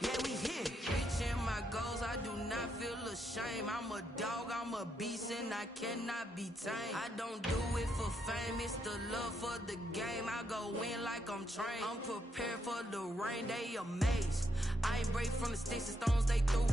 yeah, we here. Reaching my goals, I do not feel ashamed. I'm a dog, I'm a beast, and I cannot be tamed. I don't do it for fame, it's the love for the game. I go in like I'm trained. I'm prepared for the rain, they amazed. I ain't break from the sticks and stones they threw.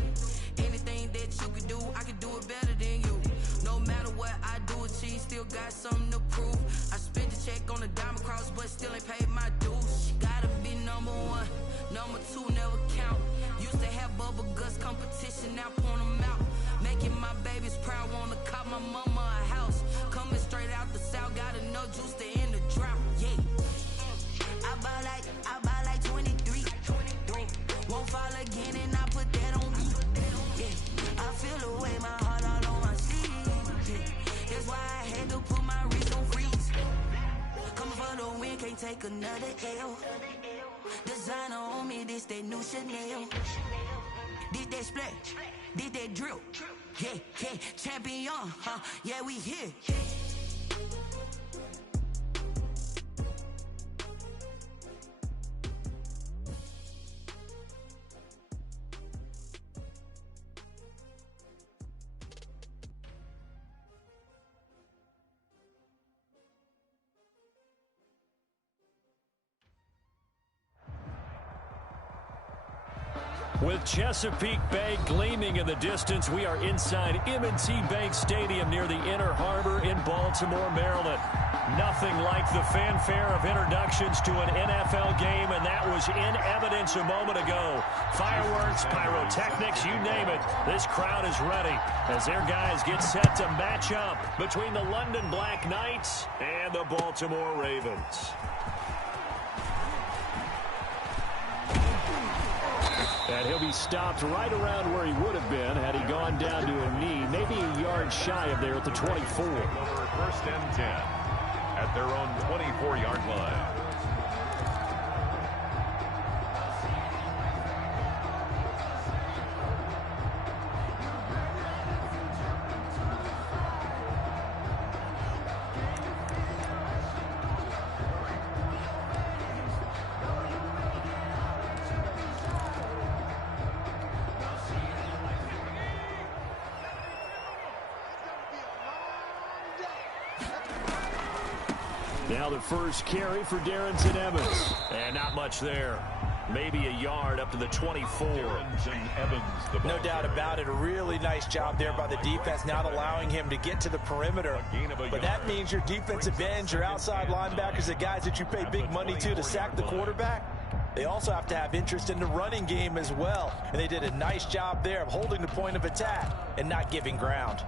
Anything that you can do, I can do it better than you. No matter what I do, achieve, still got something to prove. I spent the check on the diamond cross, but still ain't paid my dues. Gotta be number one, number two never count. Used to have bubble guts competition, now point them out. Making my babies proud, wanna cop my mama a house. Coming straight out the south, got enough juice to end the drought. Yeah, I buy like 23. Won't fall again, and I put that on me. Yeah, I feel the way, my heart all on my sleeve. Yeah, that's why I had to put my wrist on freeze. Coming for the win, can't take another L. Designer on me, this that new Chanel. This that splash, this that drill. Yeah, champion, yeah, we here. With Chesapeake Bay gleaming in the distance, we are inside M&T Bank Stadium near the Inner Harbor in Baltimore, Maryland. Nothing like the fanfare of introductions to an NFL game, and that was in evidence a moment ago. Fireworks, pyrotechnics, you name it. This crowd is ready as their guys get set to match up between the London Black Knights and the Baltimore Ravens. And he'll be stopped right around where he would have been had he gone down to a knee, maybe a yard shy of there at the 24. First and 10 at their own 24-yard line. Now the first carry for Darrington Evans. And not much there. Maybe a yard up to the 24. No doubt about it. A really nice job there by the defense, not allowing him to get to the perimeter. But that means your defensive ends, your outside linebackers, the guys that you pay big money to sack the quarterback, they also have to have interest in the running game as well. And they did a nice job there of holding the point of attack and not giving ground.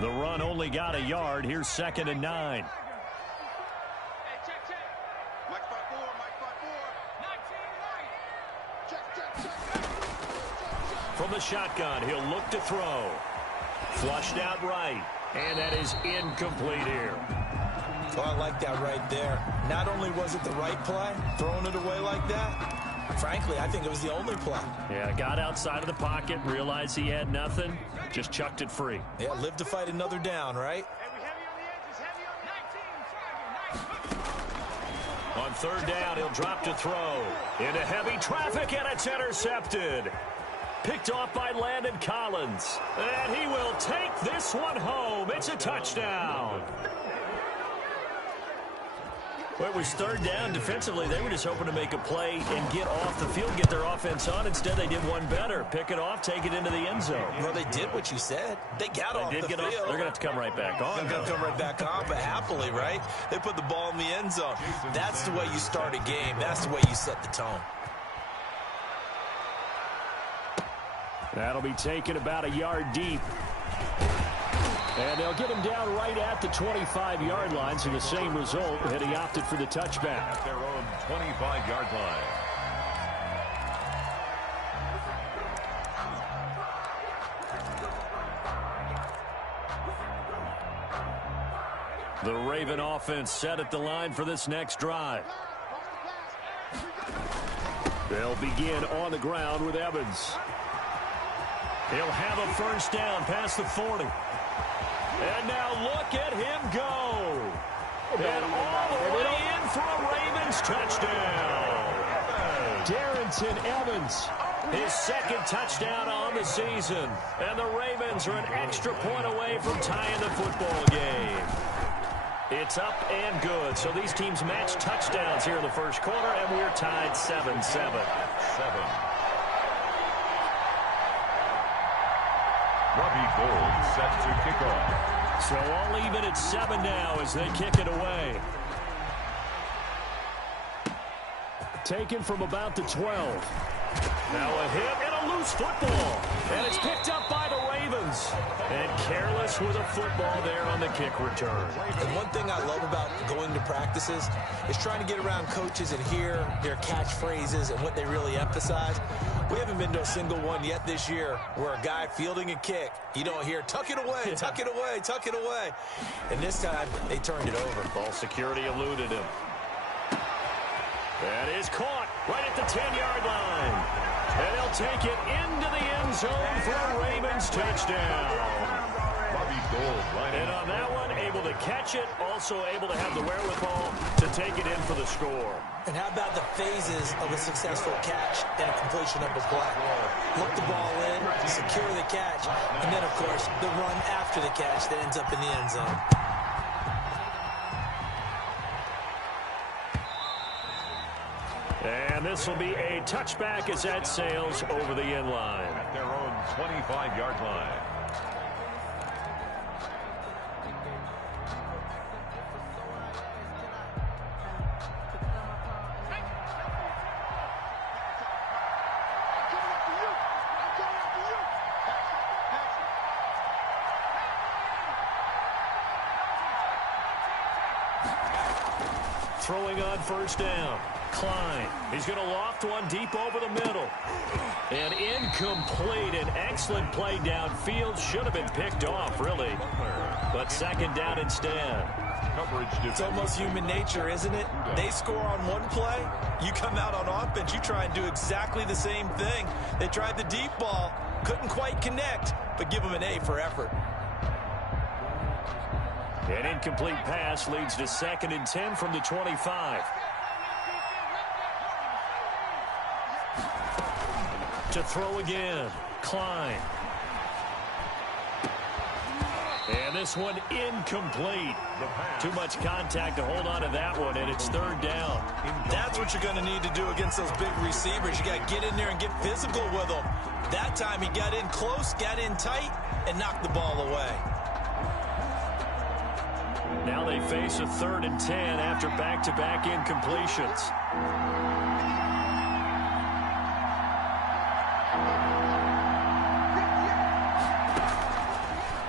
The run only got a yard. Here's 2nd and 9. From the shotgun, he'll look to throw. Flushed out right. And that is incomplete here. Oh, I like that right there. Not only was it the right play, throwing it away like that, frankly, I think it was the only play. Yeah, got outside of the pocket, realized he had nothing, just chucked it free. Yeah, live to fight another down, right? On 3rd down, he'll drop to throw. Into heavy traffic, and it's intercepted. Picked off by Landon Collins. And he will take this one home. It's a touchdown. Well, it was 3rd down. Defensively, they were just hoping to make a play and get off the field, get their offense on. Instead, they did one better. Pick it off, take it into the end zone. Well, they did what you said. They got off the field. They're going to have to come right back on. They're going to come right back on, but happily, right? They put the ball in the end zone. That's the way you start a game. That's the way you set the tone. That'll be taken about a yard deep. And they'll get him down right at the 25-yard line, so the same result, and he opted for the touchback. At their own 25-yard line. The Raven offense set at the line for this next drive. They'll begin on the ground with Evans. He'll have a first down past the 40. And now look at him go. And all the way in for a Ravens touchdown. Darrington Evans, his second touchdown on the season. And the Ravens are an extra point away from tying the football game. It's up and good. So these teams match touchdowns here in the first quarter, and we're tied 7-7. Robbie Gould set to kick off. So all even at 7 now as they kick it away. Taken from about the 12. Now a hit and a loose football. And it's picked up by the Ravens. And careless with a football there on the kick return. And one thing I love about going to practices is trying to get around coaches and hear their catchphrases and what they really emphasize. We haven't been to a single one yet this year where a guy fielding a kick, you don't hear, tuck it away, tuck it away, tuck it away. And this time, they turned it over. Ball security eluded him. That is caught right at the 10-yard line. And they'll take it into the end zone for a Ravens touchdown. Robbie Gould And on that one, able to catch it, also able to have the wherewithal to take it in for the score. And how about the phases of a successful catch and a completion of a play? Look the ball in, secure the catch, and then, of course, the run after the catch that ends up in the end zone. And this will be a touchback as that sails over the end line. At their own 25-yard line. Throwing on first down. Klein. He's going to loft one deep over the middle. And incomplete. An excellent play downfield. Should have been picked off, really. But second down instead. It's almost human nature, isn't it? They score on one play. You come out on offense. You try and do exactly the same thing. They tried the deep ball. Couldn't quite connect. But give them an A for effort. An incomplete pass leads to 2nd and 10 from the 25. To throw again. Klein. And this one incomplete. Too much contact to hold on to that one, and it's 3rd down. That's what you're going to need to do against those big receivers. You got to get in there and get physical with them. That time he got in close, got in tight, and knocked the ball away. Now they face a 3rd and 10 after back-to-back incompletions.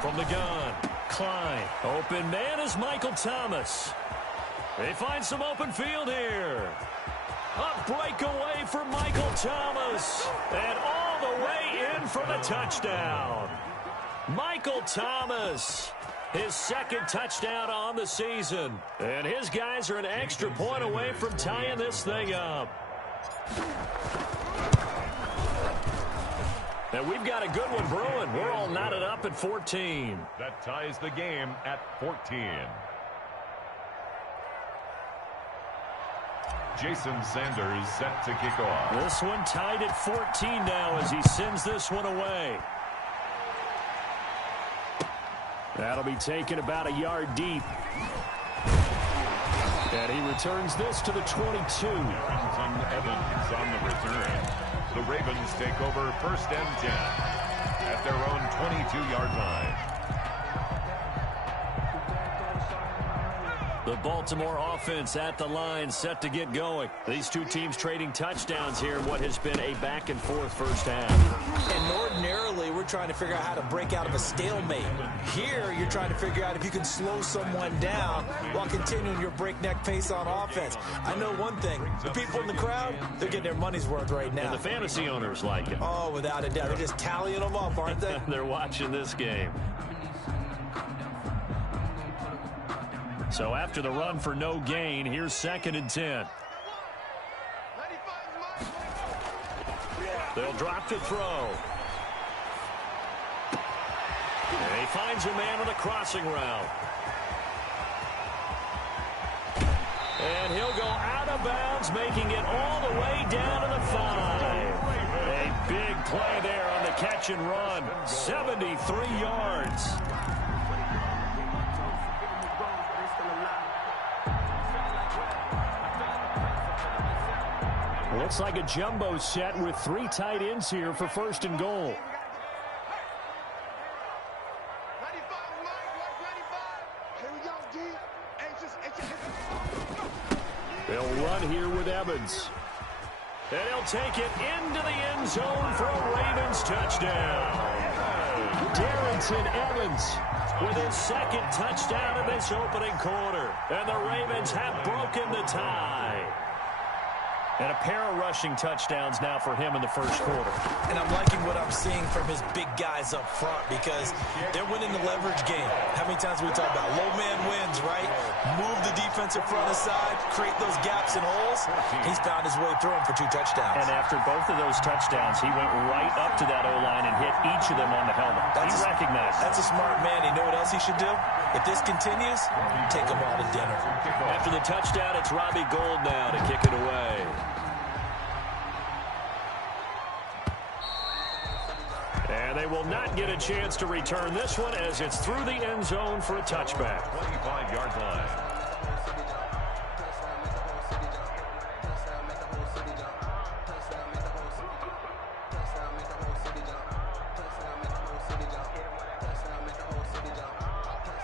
From the gun, Klein. Open man is Michael Thomas. They find some open field here. A breakaway for Michael Thomas. And all the way in for the touchdown. Michael Thomas. His 2nd touchdown on the season. And his guys are an extra point away from tying this thing up. And we've got a good one brewing. We're all knotted up at 14. That ties the game at 14. Jason Sanders set to kick off. This one tied at 14 now as he sends this one away. That'll be taken about a yard deep. And he returns this to the 22. Evans on the return. The Ravens take over 1st and 10 at their own 22-yard line. The Baltimore offense at the line set to get going. These two teams trading touchdowns here in what has been a back-and-forth first half. And ordinarily, we're trying to figure out how to break out of a stalemate. Here, you're trying to figure out if you can slow someone down while continuing your breakneck pace on offense. I know one thing. The people in the crowd, they're getting their money's worth right now. And the fantasy owners like it. Oh, without a doubt. They're just tallying them up, aren't they? They're watching this game. So after the run for no gain, here's 2nd and 10. They'll drop to throw. And he finds a man on the crossing route. And he'll go out of bounds, making it all the way down to the 5. A big play there on the catch and run. 73 yards. Looks like a jumbo set with 3 tight ends here for 1st and goal. They'll run here with Evans. And he'll take it into the end zone for a Ravens touchdown. Darrington Evans with his 2nd touchdown in this opening quarter. And the Ravens have broken the tie. And a pair of rushing touchdowns now for him in the 1st quarter. And I'm liking what I'm seeing from his big guys up front because they're winning the leverage game. How many times we talk about low man wins, right? Move the defensive front aside, create those gaps and holes. He's found his way through them for 2 touchdowns. And after both of those touchdowns, he went right up to that O-line and hit each of them on the helmet. He recognized it. That's a smart man. You know what else he should do? If this continues, take them all to dinner. After the touchdown, it's Robbie Gould now to kick it away. And they will not get a chance to return this one as it's through the end zone for a touchback. 25-yard line.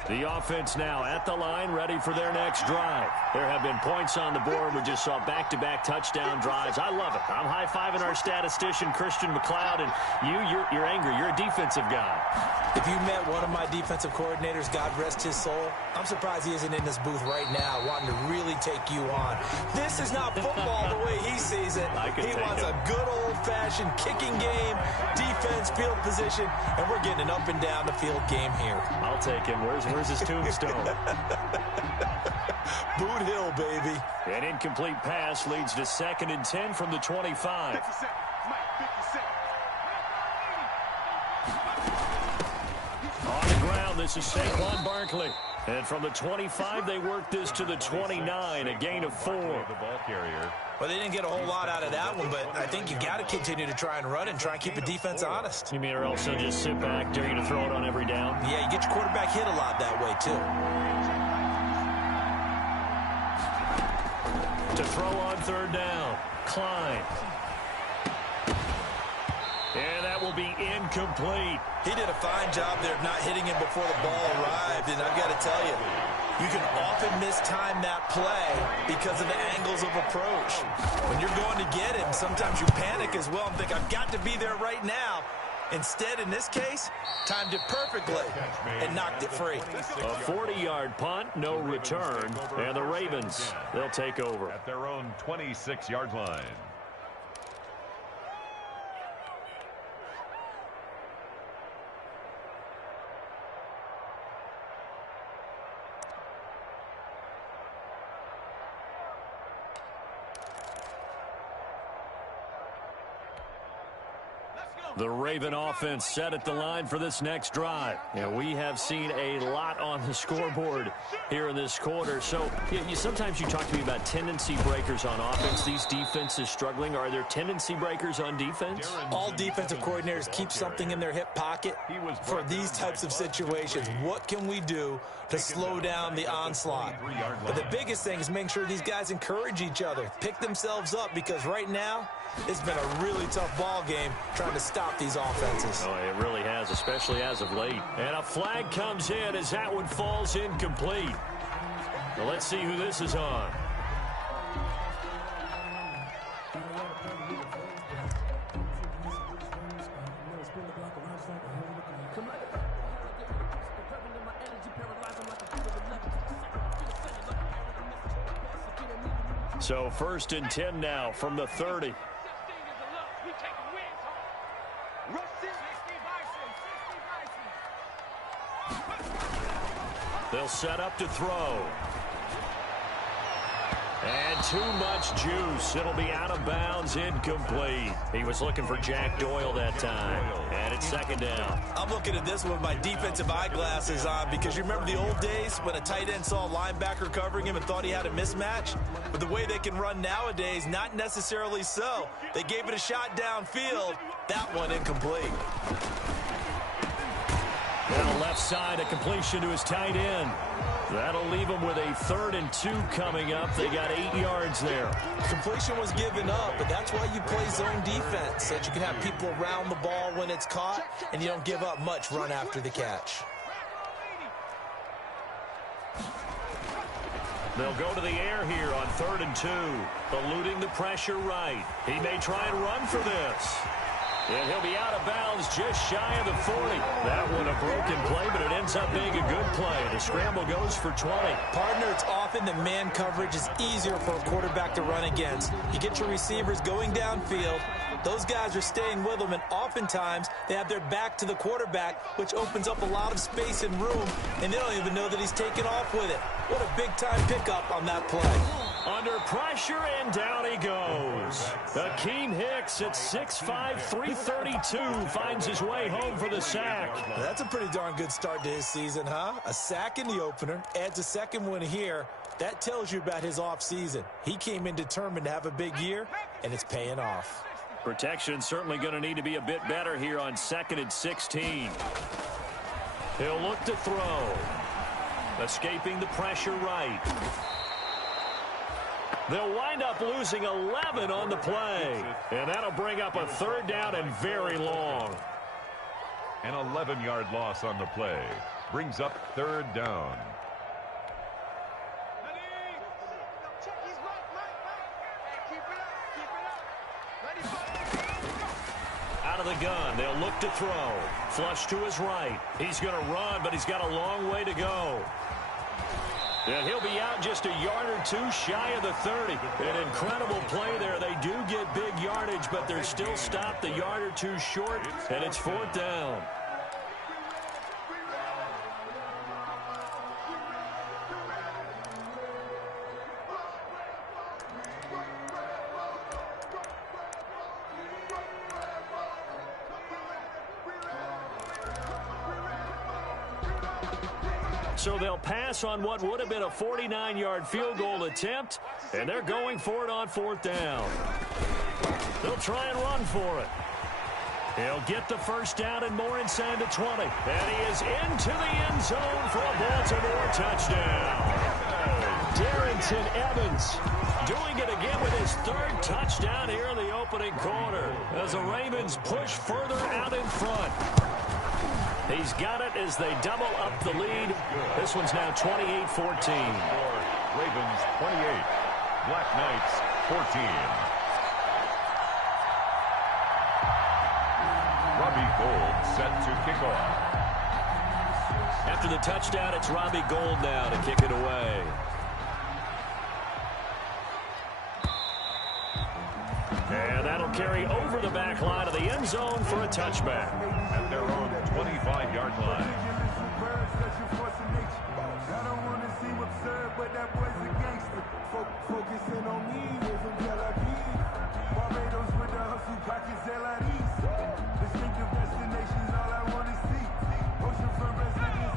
The offense now at the line, ready for their next drive. There have been points on the board. We just saw back-to-back touchdown drives. I love it. I'm high-fiving our statistician, Christian McLeod, and you're angry. You're a defensive guy. If you met one of my defensive coordinators, God rest his soul, I'm surprised he isn't in this booth right now wanting to really take you on. This is not football the way he sees it. He wants a good old-fashioned kicking game, defense, field position, and we're getting an up-and-down-the-field game here. I'll take him. Where's his tombstone? Boot Hill, baby. An incomplete pass leads to 2nd and 10 from the 25. On the ground, this is Saquon Barkley. And from the 25, they work this to the 29, a gain of 4. The ball carrier. Well, they didn't get a whole lot out of that one, but I think you got to continue to try and run and try and keep the defense honest. You mean or else they'll just sit back, dare you to throw it on every down? Yeah, you get your quarterback hit a lot that way, too. To throw on 3rd down, Klein. And that will be incomplete. He did a fine job there of not hitting him before the ball arrived, and I've got to tell you, you can often mistime that play because of the angles of approach. When you're going to get him, sometimes you panic as well and think, I've got to be there right now. Instead, in this case, timed it perfectly and knocked it free. A 40-yard punt, no return, and the Ravens, they'll take over. At their own 26-yard line. The Raven offense set at the line for this next drive. And we have seen a lot on the scoreboard here in this quarter. So sometimes you talk to me about tendency breakers on offense. These defenses struggling. Are there tendency breakers on defense? All defensive coordinators keep something in their hip pocket for these types of situations. What can we do to slow down the onslaught? But the biggest thing is making sure these guys encourage each other, pick themselves up, because right now it's been a really tough ball game trying to stop these offenses. Oh, it really has, especially as of late. And a flag comes in as that one falls incomplete. Now let's see who this is on. So 1st and 10 now from the 30. They'll set up to throw. And too much juice. It'll be out of bounds, incomplete. He was looking for Jack Doyle that time. And it's second down. I'm looking at this with my defensive eyeglasses on because you remember the old days when a tight end saw a linebacker covering him and thought he had a mismatch? But the way they can run nowadays, not necessarily so. They gave it a shot downfield. That one incomplete. Down left side, a completion to his tight end. That'll leave him with a 3rd and 2 coming up. They got 8 yards there. Completion was given up, but that's why you play zone defense, so that you can have people around the ball when it's caught, and you don't give up much run after the catch. They'll go to the air here on 3rd and 2. Eluding the pressure right. He may try and run for this. And he'll be out of bounds just shy of the 40. That one a broken play, but it ends up being a good play. The scramble goes for 20. Partner, it's often that man coverage is easier for a quarterback to run against. You get your receivers going downfield. Those guys are staying with them, and oftentimes they have their back to the quarterback, which opens up a lot of space and room, and they don't even know that he's taken off with it. What a big-time pickup on that play. Under pressure, and down he goes. Akeem Hicks at 6'5", 332 finds his way home for the sack. That's a pretty darn good start to his season, huh? A sack in the opener, adds a second one here. That tells you about his offseason. He came in determined to have a big year, and it's paying off. Protection certainly going to need to be a bit better here on 2nd and 16. He'll look to throw. Escaping the pressure right. They'll wind up losing 11 on the play. And that'll bring up a 3rd down and very long. An 11-yard loss on the play. Brings up 3rd down. Out of the gun, they'll look to throw. Flush to his right. He's going to run, but he's got a long way to go. And he'll be out just a yard or 2 shy of the 30. An incredible play there. They do get big yardage, but they're still stopped a yard or 2 short, and it's 4th down. So they'll pass on what would have been a 49-yard field goal attempt, and they're going for it on 4th down. They'll try and run for it. He'll get the 1st down and more inside the 20. And he is into the end zone for a Baltimore touchdown. Darrington Evans doing it again with his 3rd touchdown here in the opening quarter as the Ravens push further out in front. He's got it as they double up the lead. This one's now 28-14. Ravens 28, Black Knights 14. Robbie Gould set to kick off. After the touchdown, it's Robbie Gould now to kick it away. And that'll carry over the back line of the end zone for a touchback. At their own 25-yard line.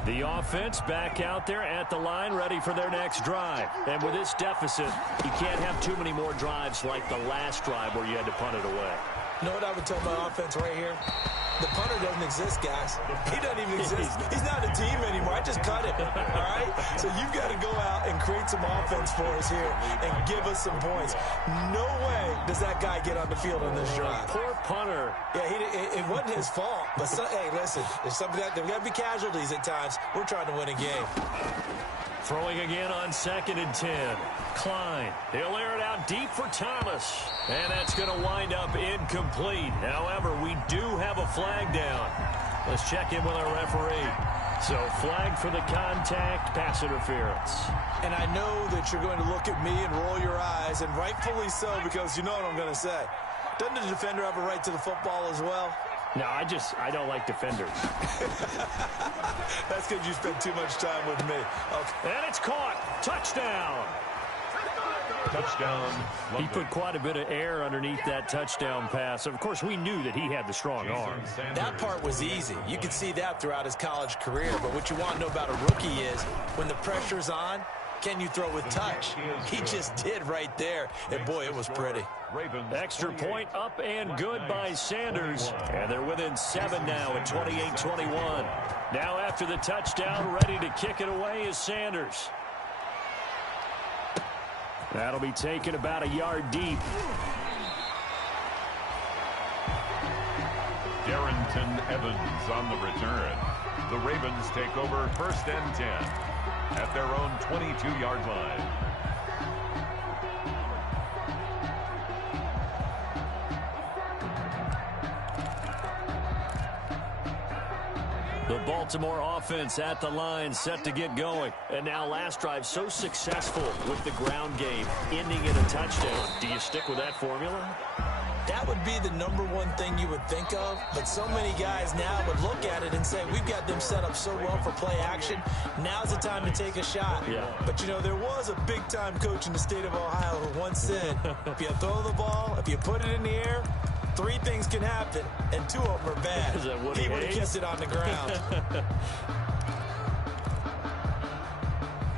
The offense back out there at the line, ready for their next drive. And with this deficit, you can't have too many more drives like the last drive where you had to punt it away. You know what I would tell my offense right here? The punter doesn't exist, guys. He doesn't even exist. He's not a team anymore. I just cut him, all right? So you've got to go out and create some offense for us here and give us some points. No way does that guy get on the field in this drive. Poor punter. Yeah, it wasn't his fault. But, hey, listen, there's got to be casualties at times. We're trying to win a game. Throwing again on 2nd and 10. Klein. He'll air it out deep for Thomas. And that's going to wind up incomplete. However, we do have a flag down. Let's check in with our referee. So flag for the contact, pass interference. And I know that you're going to look at me and roll your eyes, and rightfully so, because you know what I'm going to say. Doesn't the defender have a right to the football as well? No, I don't like defenders. That's because you spend too much time with me. Okay. And it's caught. Touchdown. Touchdown. He put quite a bit of air underneath that touchdown pass. Of course, we knew that he had the strong arm. That part was easy. You could see that throughout his college career. But what you want to know about a rookie is when the pressure's on, can you throw with touch? He just did right there. And, boy, it was pretty. Extra point up and good by Sanders. And they're within 7 now at 28-21. Now after the touchdown, ready to kick it away is Sanders. That'll be taken about a yard deep. Darrington Evans on the return. The Ravens take over 1st and 10 at their own 22-yard line. The Baltimore offense at the line, set to get going. And now last drive so successful with the ground game, ending in a touchdown. Do you stick with that formula? That would be the #1 thing you would think of, but so many guys now would look at it and say, we've got them set up so well for play action. Now's the time to take a shot. Yeah. But, you know, there was a big-time coach in the state of Ohio who once said, if you throw the ball, if you put it in the air, 3 things can happen, and 2 of them are bad. Is that what he would have kept it on the ground.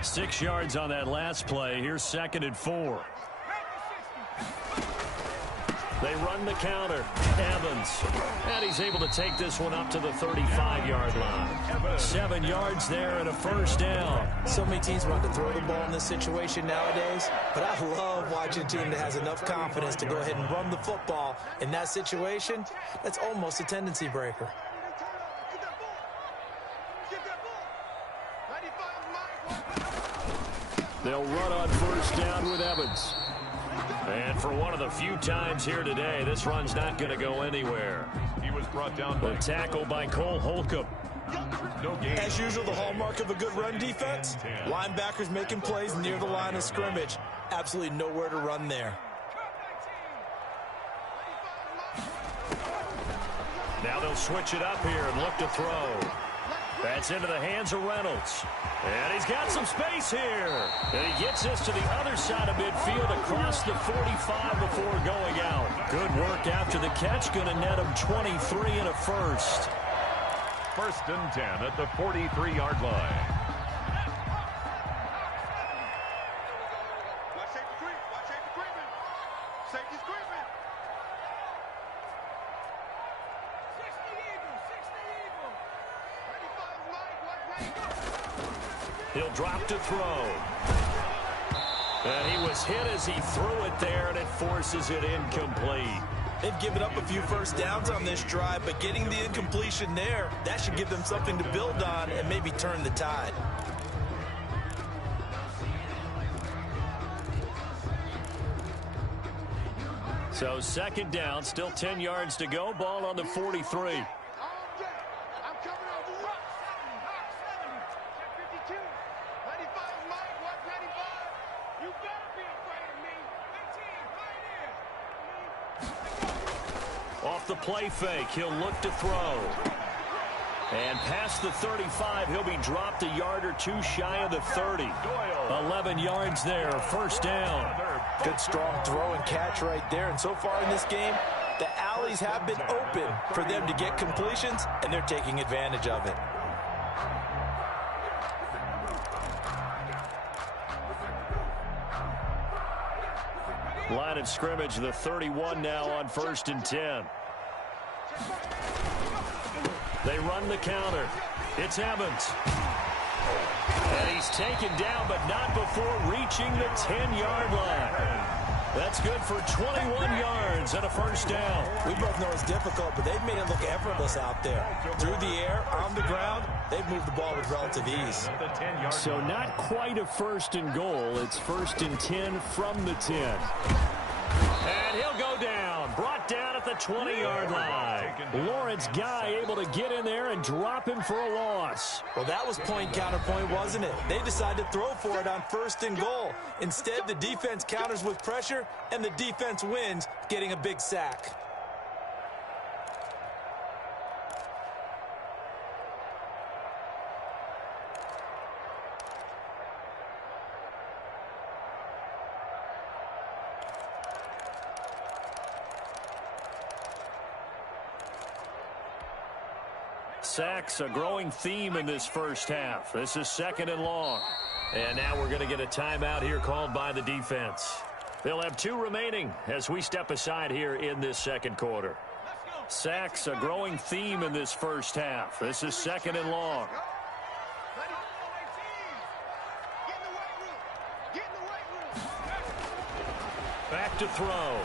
6 yards on that last play. Here's 2nd and 4. They run the counter. Evans. And he's able to take this one up to the 35-yard line. 7 yards there and a 1st down. So many teams want to throw the ball in this situation nowadays, but I love watching a team that has enough confidence to go ahead and run the football in that situation. That's almost a tendency breaker. They'll run on 1st down with Evans. And for one of the few times here today, this run's not going to go anywhere. He was brought down by the tackle by Cole Holcomb. No gain. As usual, the hallmark of a good run defense, linebackers making plays near the line of scrimmage. Absolutely nowhere to run there. Now they'll switch it up here and look to throw. That's into the hands of Reynolds. And he's got some space here. And he gets this to the other side of midfield across the 45 before going out. Good work after the catch. Going to net him 23 and a 1st. 1st and 10 at the 43-yard line. He'll drop to throw. And he was hit as he threw it there, and it forces it incomplete. They've given up a few 1st downs on this drive, but getting the incompletion there, that should give them something to build on and maybe turn the tide. So 2nd down, still 10 yards to go. Ball on the 43. Off the play fake, he'll look to throw. And past the 35, he'll be dropped a yard or 2 shy of the 30. 11 yards there, 1st down. Good strong throw and catch right there. And so far in this game, the alleys have been open for them to get completions, and they're taking advantage of it. Line of scrimmage, the 31 now on 1st and 10. They run the counter. It's Evans. And he's taken down, but not before reaching the 10-yard line. That's good for 21 yards and a 1st down. We both know it's difficult, but they've made it look effortless out there. Through the air, on the ground, they've moved the ball with relative ease. So not quite a 1st and goal. It's 1st and 10 from the 10. And he'll go down. Brought down at the 20-yard line. Lawrence Guy able to get in there and drop him for a loss. Well, that was point counterpoint, wasn't it? They decided to throw for it on 1st and goal. Instead, the defense counters with pressure, and the defense wins, getting a big sack. Sacks, a growing theme in this first half. This is 2nd and long. And now we're going to get a timeout here called by the defense. They'll have 2 remaining as we step aside here in this second quarter. Sacks, a growing theme in this first half. This is 2nd and long. Back to throw.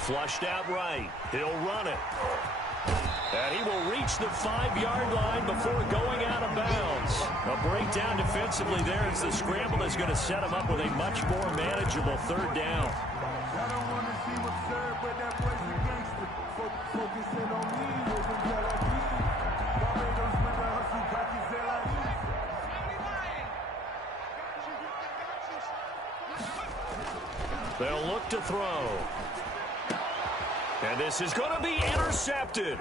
Flushed out right. He'll run it. And he will reach the 5-yard line before going out of bounds. A breakdown defensively there as the scramble is going to set him up with a much more manageable 3rd down. They'll look to throw. And this is going to be intercepted.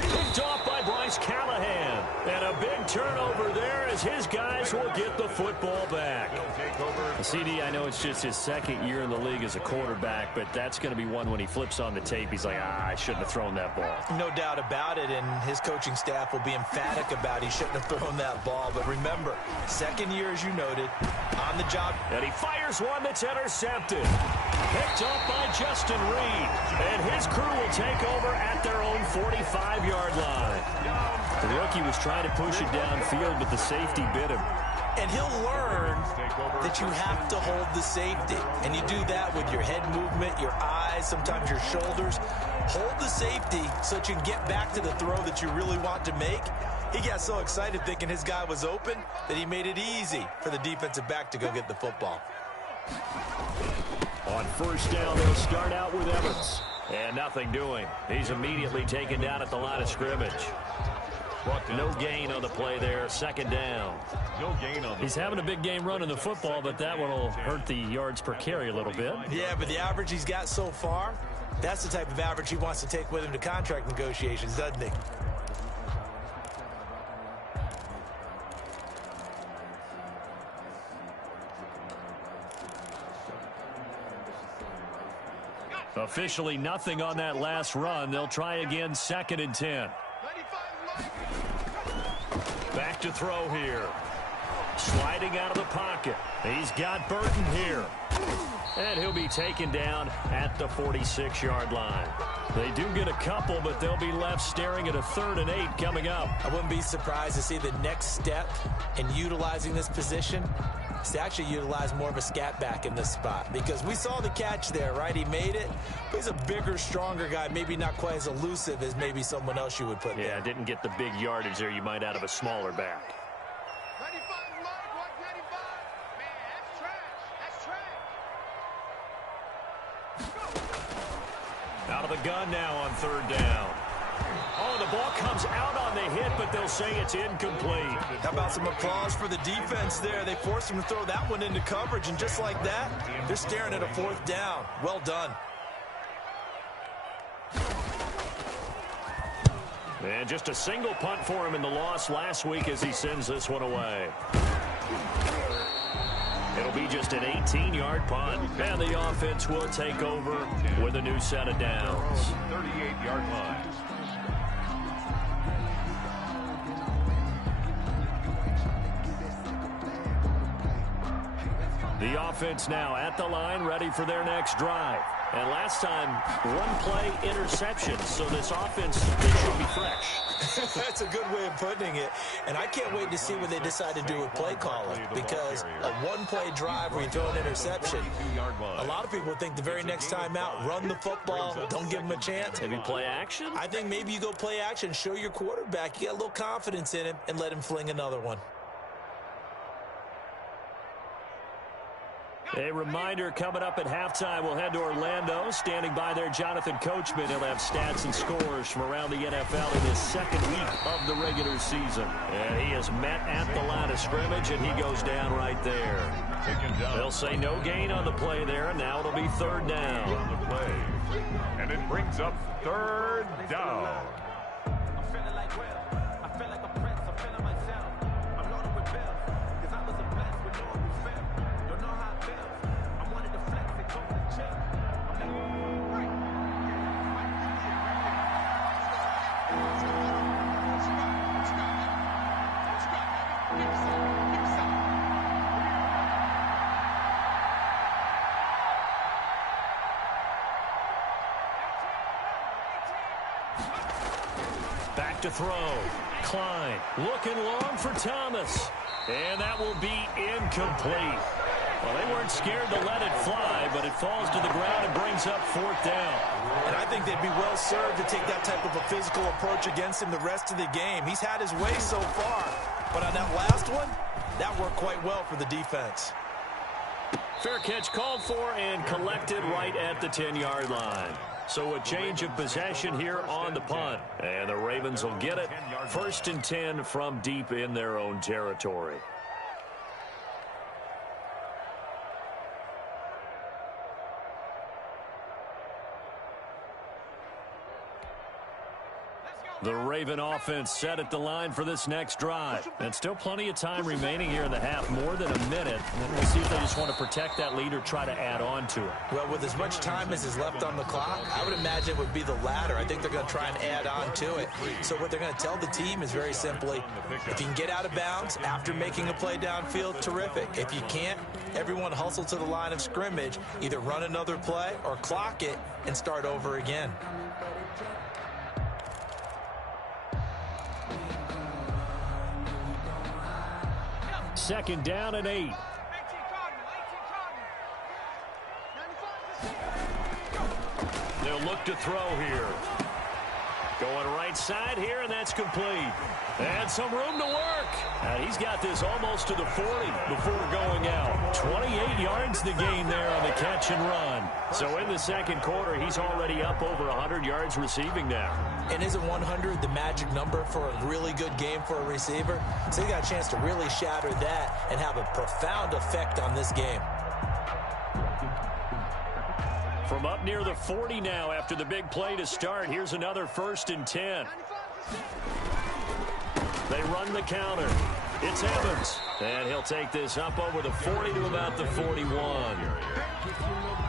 Picked off by Bryce Callahan. And a big turnover there as his guys will get the football back. CD, I know it's just his 2nd year in the league as a quarterback, but that's going to be one when he flips on the tape. He's like, I shouldn't have thrown that ball. No doubt about it, and his coaching staff will be emphatic about he shouldn't have thrown that ball. But remember, 2nd year, as you noted, on the job. And he fires one that's intercepted. Picked off by Justin Reed. And his crew will take over at their own 45-yard line. The rookie was trying to push it downfield, but the safety bit him. And he'll learn that you have to hold the safety. And you do that with your head movement, your eyes, sometimes your shoulders. Hold the safety so that you can get back to the throw that you really want to make. He got so excited thinking his guy was open that he made it easy for the defensive back to go get the football. On 1st down, they'll start out with Evans. And nothing doing. He's immediately taken down at the line of scrimmage. No gain on the play there. 2nd down. No gain on the He's having a big game running the football, but that one will hurt the yards per carry a little bit. Yeah, but the average he's got so far, that's the type of average he wants to take with him to contract negotiations, doesn't he? Officially nothing on that last run. They'll try again 2nd and 10. Back to throw here. Sliding out of the pocket. He's got Burton here. And he'll be taken down at the 46-yard line. They do get a couple, but they'll be left staring at a 3rd and 8 coming up. I wouldn't be surprised to see the next step in utilizing this position is to actually utilize more of a scat back in this spot. Because we saw the catch there, right? He made it. But he's a bigger, stronger guy, maybe not quite as elusive as maybe someone else you would put there. Yeah, didn't get the big yardage there you might out of a smaller back. Out of the gun now on 3rd down. Oh, the ball comes out on the hit, but they'll say it's incomplete. How about some applause for the defense there? They forced him to throw that one into coverage, and just like that, they're staring at a 4th down. Well done. And just a single punt for him in the loss last week as he sends this one away. It'll be just an 18-yard punt. And the offense will take over with a new set of downs. 38-yard line. The offense now at the line, ready for their next drive. And last time, 1-play interception, so this offense should be fresh. That's a good way of putting it. And I can't wait to see what they decide to do with play calling, because a 1-play drive where you throw an interception, a lot of people think the very next time out, run the football, don't give them a chance. Maybe play action? I think maybe you go play action, show your quarterback, you got a little confidence in him, and let him fling another one. A reminder coming up at halftime, we'll head to Orlando. Standing by there, Jonathan Coachman. He'll have stats and scores from around the NFL in his 2nd week of the regular season. And he is met at the line of scrimmage, and he goes down right there. They'll say no gain on the play there, and now it'll be 3rd down. On the play. And it brings up 3rd down. Back to throw. Klein looking long for Thomas. And that will be incomplete. Well, they weren't scared to let it fly, but it falls to the ground and brings up 4th down. And I think they'd be well served to take that type of a physical approach against him the rest of the game. He's had his way so far. But on that last one, that worked quite well for the defense. Fair catch called for and collected right at the 10-yard line. So a change of possession here on the punt. And the Ravens will get it. 1st and 10 from deep in their own territory. The Raven offense set at the line for this next drive. And still plenty of time remaining here in the half, more than a minute. And we'll see if they just want to protect that lead or try to add on to it. Well, with as much time as is left on the clock, I would imagine it would be the latter. I think they're going to try and add on to it. So what they're going to tell the team is very simply, if you can get out of bounds after making a play downfield, terrific. If you can't, everyone hustle to the line of scrimmage, either run another play or clock it and start over again. Second down and 8. They'll look to throw here. Going right side here, and that's complete. And some room to work. And he's got this almost to the 40 before going out. 28 yards the gain there on the catch and run. So in the second quarter, he's already up over 100 yards receiving now. And isn't 100 the magic number for a really good game for a receiver? So he got a chance to really shatter that and have a profound effect on this game. From up near the 40 now after the big play to start, here's another 1st and 10. They run the counter. It's Evans. And he'll take this up over the 40 to about the 41.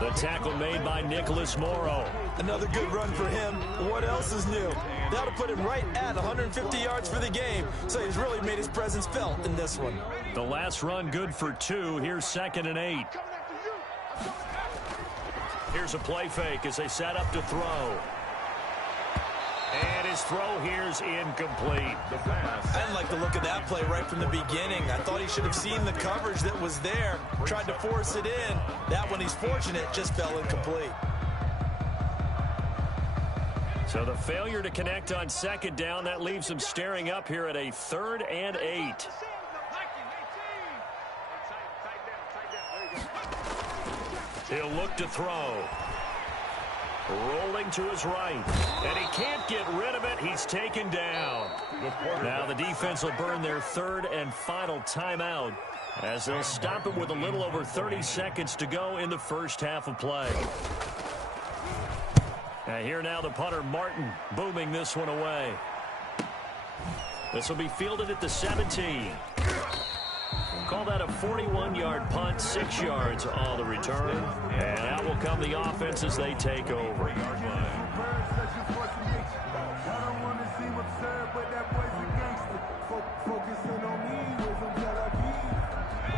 The tackle made by Nicholas Morrow. Another good run for him. What else is new? That'll put him right at 150 yards for the game. So he's really made his presence felt in this one. The last run good for 2. Here's 2nd and 8. Here's a play fake as they set up to throw. And his throw here's incomplete. I didn't like the look of that play right from the beginning. I thought he should have seen the coverage that was there, tried to force it in. That one, he's fortunate, just fell incomplete. So the failure to connect on 2nd down, that leaves him staring up here at a 3rd and 8. He'll look to throw. Rolling to his right. And he can't get rid of it. He's taken down. Now the defense will burn their 3rd and final timeout as they'll stop it with a little over 30 seconds to go in the first half of play. And here now the punter, Martin, booming this one away. This will be fielded at the 17. Call that a 41-yard punt, 6 yards on the return. And out will come the offense as they take over.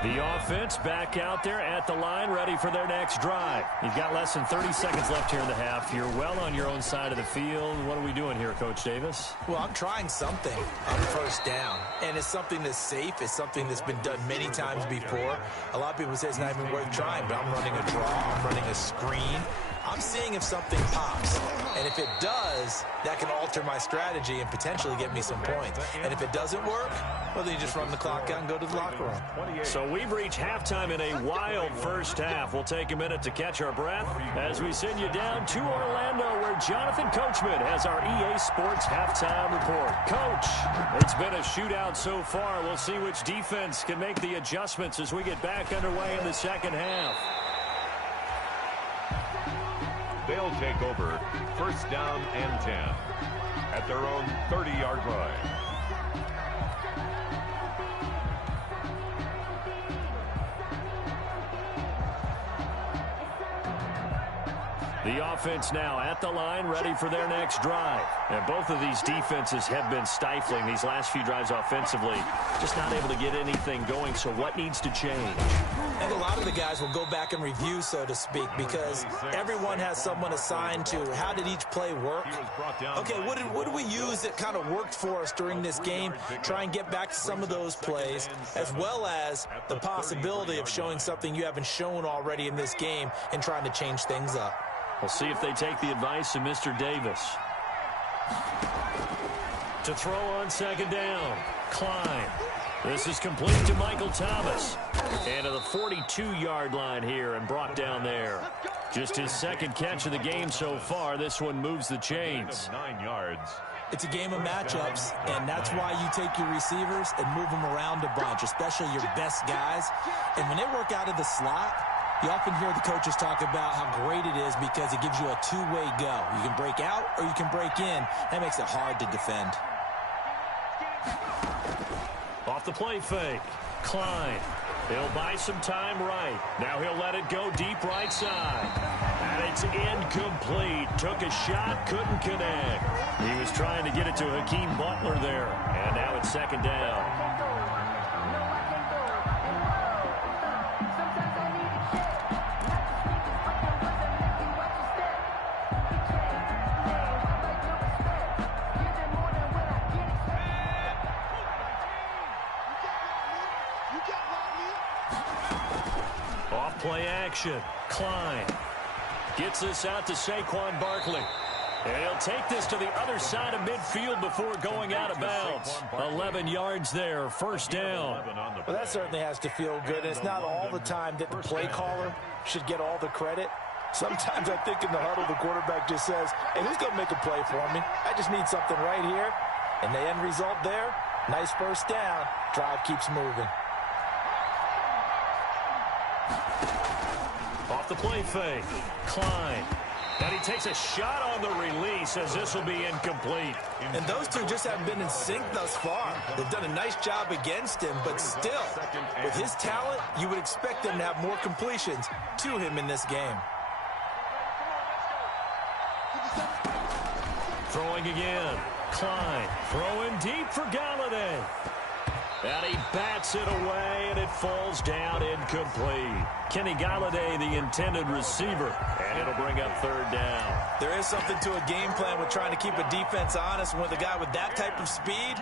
The offense back out there at the line, ready for their next drive. You've got less than 30 seconds left here in the half. You're well on your own side of the field. What are we doing here, Coach Davis? Well, I'm trying something on 1st down, and it's something that's safe. It's something that's been done many times before. A lot of people say it's not even worth trying, but I'm running a draw. I'm running a screen. I'm seeing if something pops. And if it does, that can alter my strategy and potentially get me some points. And if it doesn't work, well, then you just run the clock out and go to the locker room. So we've reached halftime in a wild first half. We'll take a minute to catch our breath as we send you down to Orlando, where Jonathan Coachman has our EA Sports halftime report. Coach, it's been a shootout so far. We'll see which defense can make the adjustments as we get back underway in the second half. They'll take over 1st down and 10 at their own 30-yard line. The offense now at the line, ready for their next drive. And both of these defenses have been stifling these last few drives offensively. Just not able to get anything going, so what needs to change? I think a lot of the guys will go back and review, so to speak, because everyone has someone assigned to how did each play work. Okay, what did we use that kind of worked for us during this game? Try and get back to some of those plays, as well as the possibility of showing something you haven't shown already in this game and trying to change things up. We'll see if they take the advice of Mr. Davis. To throw on second down, Klein. This is complete to Michael Thomas. And to the 42-yard line here and brought down there. Just his second catch of the game so far. This one moves the chains. 9 yards. It's a game of matchups, and that's why you take your receivers and move them around a bunch, especially your best guys. And when they work out of the slot, you often hear the coaches talk about how great it is because it gives you a two-way go. You can break out or you can break in. That makes it hard to defend. Off the play fake, Klein. He'll buy some time right. Now he'll let it go deep right side. And it's incomplete. Took a shot, couldn't connect. He was trying to get it to Hakeem Butler there. And now it's second down. Play action. Klein gets this out to Saquon Barkley. And he'll take this to the other side of midfield before going out of bounds. 11 yards there, first down. Well, that certainly has to feel good. And it's not all the time that the play caller should get all the credit. Sometimes I think in the huddle, the quarterback just says, hey, who's going to make a play for me? I just need something right here. And the end result there, nice first down. Drive keeps moving. Off the play fake, Klein. And he takes a shot on the release as this will be incomplete. And those two just haven't been in sync thus far. They've done a nice job against him, but still, with his talent, you would expect them to have more completions to him in this game. Throwing again, Klein. Throwing deep for Galladay. And he bats it away, and it falls down incomplete. Kenny Galladay, the intended receiver, and it'll bring up third down. There is something to a game plan with trying to keep a defense honest. With a guy with that type of speed,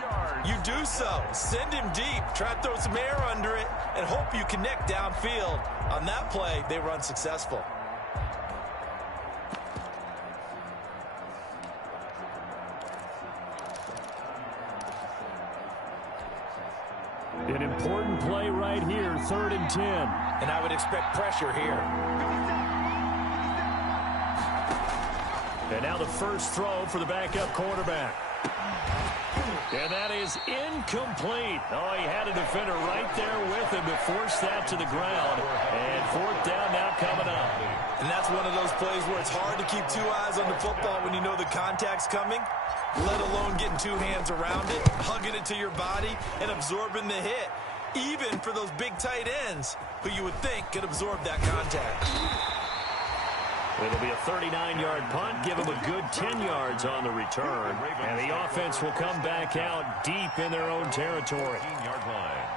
you do so. Send him deep, try to throw some air under it, and hope you connect downfield. On that play, they were unsuccessful. An important play right here, 3rd and 10. And I would expect pressure here. And now the first throw for the backup quarterback. And that is incomplete. Oh, he had a defender right there with him to force that to the ground. And 4th down now coming up. And that's one of those plays where it's hard to keep 2 eyes on the football when you know the contact's coming, let alone getting 2 hands around it, hugging it to your body, and absorbing the hit, even for those big tight ends who you would think could absorb that contact. It'll be a 39-yard punt, give them a good 10 yards on the return, and the offense will come back out deep in their own territory. 15-yard line.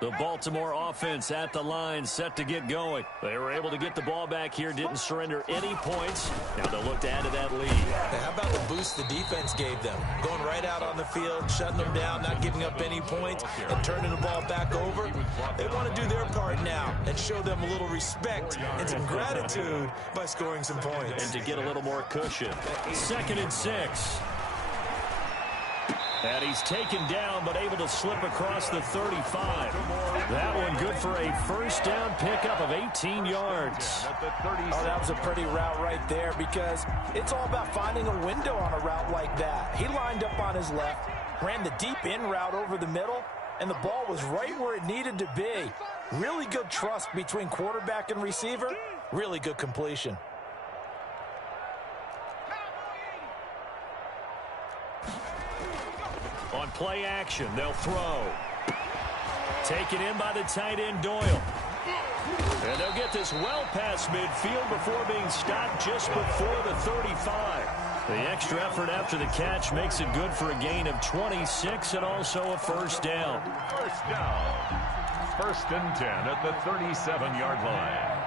The Baltimore offense at the line, set to get going. They were able to get the ball back here, didn't surrender any points. Now they'll look to add to that lead. Hey, how about the boost the defense gave them? Going right out on the field, shutting them down, not giving up any points, and turning the ball back over. They want to do their part now and show them a little respect and some gratitude by scoring some points. And to get a little more cushion. 2nd and 6. And he's taken down, but able to slip across the 35. That one good for a first down pickup of 18 yards. Oh, that was a pretty route right there, because it's all about finding a window on a route like that. He lined up on his left, ran the deep in route over the middle, and the ball was right where it needed to be. Really good trust between quarterback and receiver. Really good completion. On play action, they'll throw. Taken in by the tight end, Doyle. And they'll get this well past midfield before being stopped just before the 35. The extra effort after the catch makes it good for a gain of 26 and also a first down. First down. 1st and 10 at the 37-yard line.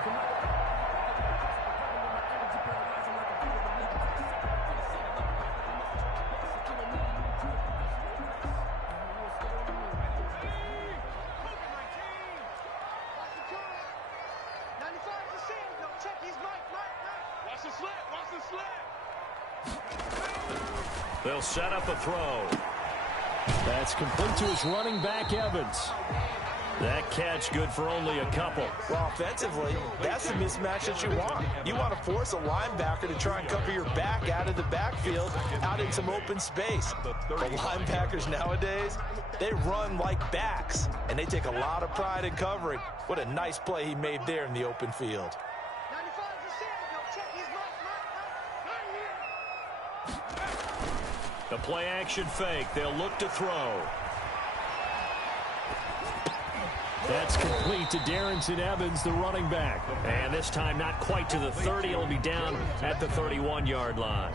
They'll set up a throw. That's complete to his running back, Evans. That catch good for only a couple. Well, offensively, that's the mismatch that you want. You want to force a linebacker to try and cover your back out of the backfield, out in some open space. But linebackers nowadays, they run like backs, and they take a lot of pride in covering. What a nice play he made there in the open field. The play action fake. They'll look to throw. That's complete to Darrington Evans, the running back. And this time not quite to the 30. It'll be down at the 31-yard line.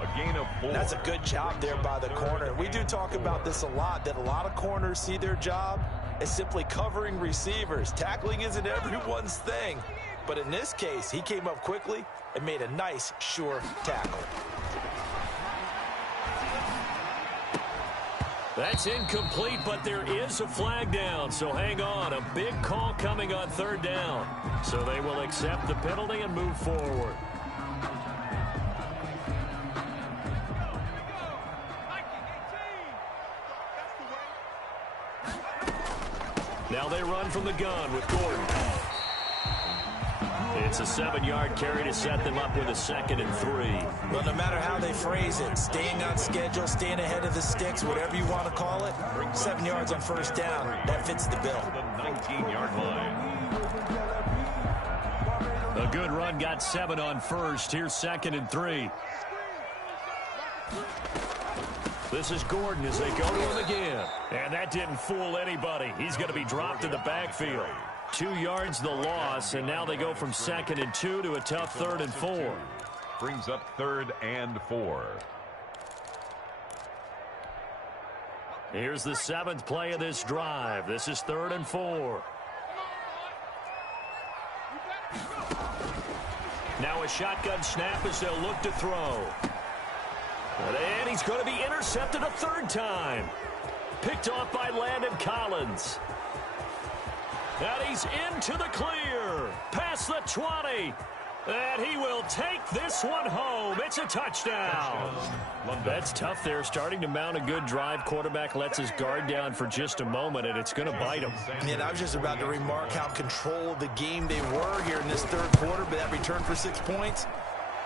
A gain of 4. That's a good job there by the corner. We do talk about this a lot, that a lot of corners see their job as simply covering receivers. Tackling isn't everyone's thing. But in this case, he came up quickly and made a nice, sure tackle. That's incomplete, but there is a flag down, so hang on. A big call coming on 3rd down. So they will accept the penalty and move forward. Now they run from the gun with Gordon. It's a 7-yard carry to set them up with a 2nd and 3. Well, no matter how they phrase it, staying on schedule, staying ahead of the sticks, whatever you want to call it, 7 yards on 1st down, that fits the bill. The 19-yard line. A good run got 7 on 1st. Here's 2nd and 3. This is Gordon as they go to him again. And that didn't fool anybody. He's going to be dropped in the backfield. 2 yards the loss, and now they go from 2nd and 2 to a tough 3rd and 4. Brings up 3rd and 4. Here's the 7th play of this drive. This is 3rd and 4. Now a shotgun snap as they'll look to throw. And he's going to be intercepted a 3rd time. Picked off by Landon Collins. And he's into the clear. Past the 20. And he will take this one home. It's a touchdown. That's tough there. Starting to mount a good drive. Quarterback lets his guard down for just a moment, and it's going to bite him. And I was just about to remark how controlled the game they were here in this 3rd quarter, but that return for 6 points,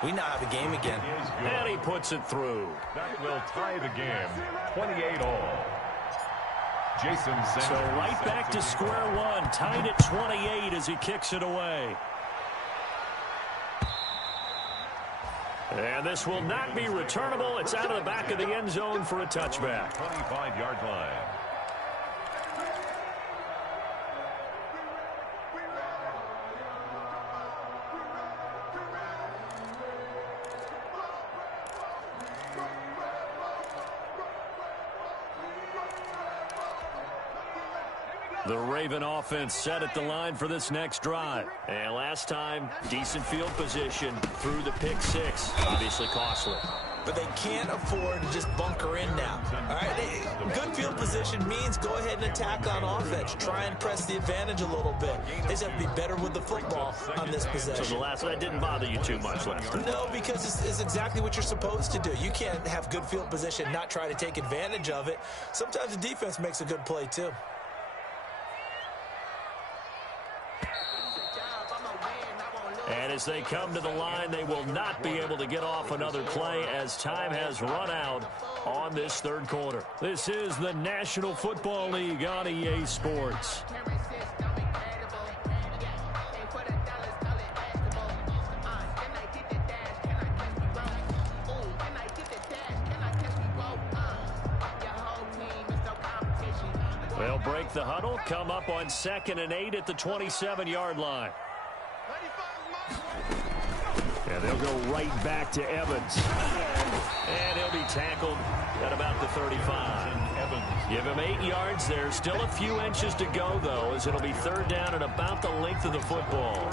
we now have a game again. And he puts it through. That will tie the game. 28-all. Jason Sanders. So right back to square one. Tied at 28 as he kicks it away. And this will not be returnable. It's out of the back of the end zone for a touchback. 25-yard line. The Raven offense set at the line for this next drive. And last time, decent field position through the pick 6. Obviously costly. but they can't afford to just bunker in now. All right, good field position means go ahead and attack on offense. Try and press the advantage a little bit. They just have to be better with the football on this possession. So that didn't bother you too much last time? No, because it's exactly what you're supposed to do. You can't have good field position, not try to take advantage of it. Sometimes the defense makes a good play too. And as they come to the line, they will not be able to get off another play as time has run out on this third quarter. This is the National Football League on EA Sports. They'll break the huddle, come up on 2nd and 8 at the 27-yard line. And they'll go right back to Evans. And he'll be tackled at about the 35. Give him 8 yards there. Still a few inches to go, though, as it'll be third down at about the length of the football.